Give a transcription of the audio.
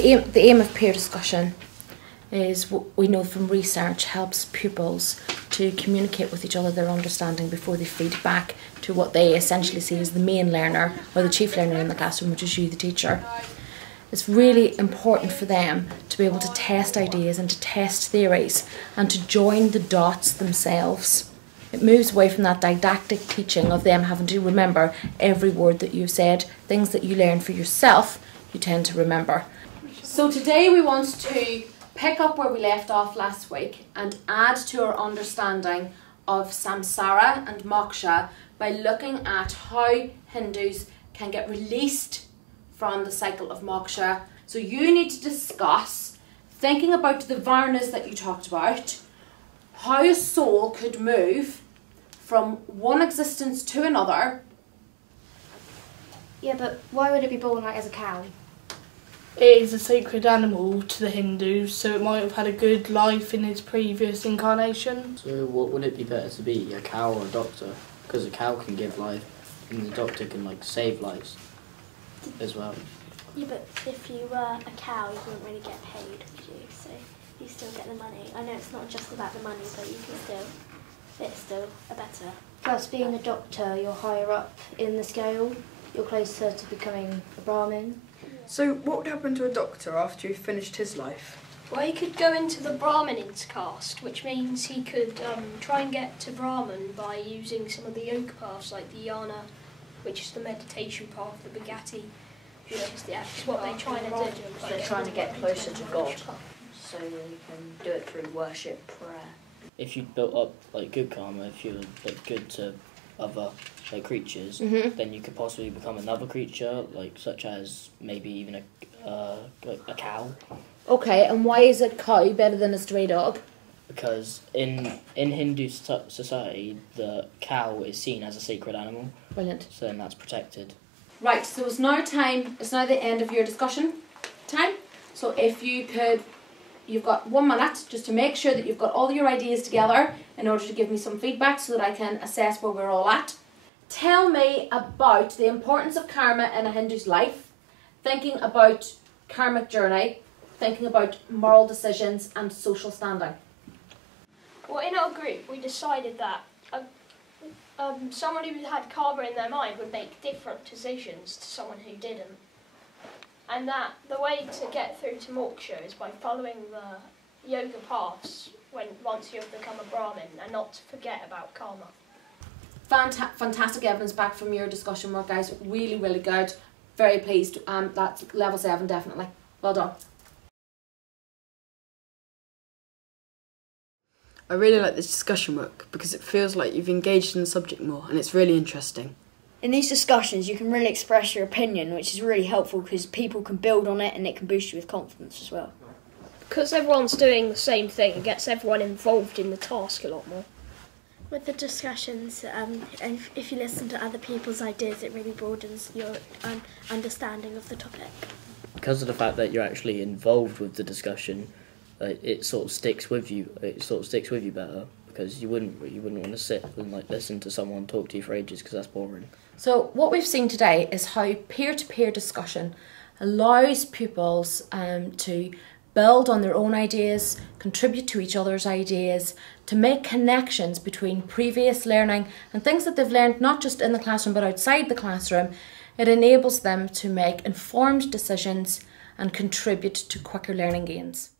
The aim of peer discussion is, what we know from research, helps pupils to communicate with each other their understanding before they feed back to what they essentially see as the main learner or the chief learner in the classroom, which is you, the teacher. It's really important for them to be able to test ideas and to test theories and to join the dots themselves. It moves away from that didactic teaching of them having to remember every word that you've said. Things that you learn for yourself, you tend to remember. So today we want to pick up where we left off last week and add to our understanding of samsara and moksha by looking at how Hindus can get released from the cycle of moksha. So you need to discuss, thinking about the varnas that you talked about, how a soul could move from one existence to another. Yeah, but why would it be born like as a cow? It is a sacred animal to the Hindus, so it might have had a good life in its previous incarnation. So what would it be better to be, a cow or a doctor? Because a cow can give life and the doctor can save lives as well. Yeah, but if you were a cow, you wouldn't really get paid, would you? So you still get the money. I know it's not just about the money, but you can it's still a better. Plus, being a doctor, you're higher up in the scale. You're closer to becoming a Brahmin. So what would happen to a doctor after he finished his life? Well, he could go into the Brahmin's caste, which means he could try and get to Brahman by using some of the yoga paths, like the Yana, which is the meditation path, the Bhagati, it's what they're trying to do. They're trying to get closer to God, so you can do it through worship, prayer. If you built up good karma, if you were good to other creatures, then you could possibly become another creature, such as maybe even a cow. Okay, and why is a cow better than a stray dog? Because in Hindu society, the cow is seen as a sacred animal. Brilliant. So then that's protected. Right, so it's now the end of your discussion time. So if you could, you've got 1 minute just to make sure that you've got all your ideas together in order to give me some feedback so that I can assess where we're all at. Tell me about the importance of karma in a Hindu's life, thinking about karmic journey, thinking about moral decisions and social standing. Well, in our group, we decided that someone who had karma in their mind would make different decisions to someone who didn't. And that the way to get through to moksha is by following the yoga paths once you've become a Brahmin, and not to forget about karma. Fantastic evidence back from your discussion work, guys. Really, really good. Very pleased. That's level 7, definitely. Well done. I really like this discussion work because it feels like you've engaged in the subject more and it's really interesting. In these discussions you can really express your opinion, which is really helpful because people can build on it and it can boost you with confidence as well. Because everyone's doing the same thing, it gets everyone involved in the task a lot more. With the discussions, if you listen to other people's ideas, it really broadens your understanding of the topic. Because of the fact that you're actually involved with the discussion, it sort of sticks with you. It sort of sticks with you better because you wouldn't want to sit and listen to someone talk to you for ages because that's boring. So what we've seen today is how peer-to-peer discussion allows pupils to build on their own ideas, contribute to each other's ideas, to make connections between previous learning and things that they've learned not just in the classroom but outside the classroom. It enables them to make informed decisions and contribute to quicker learning gains.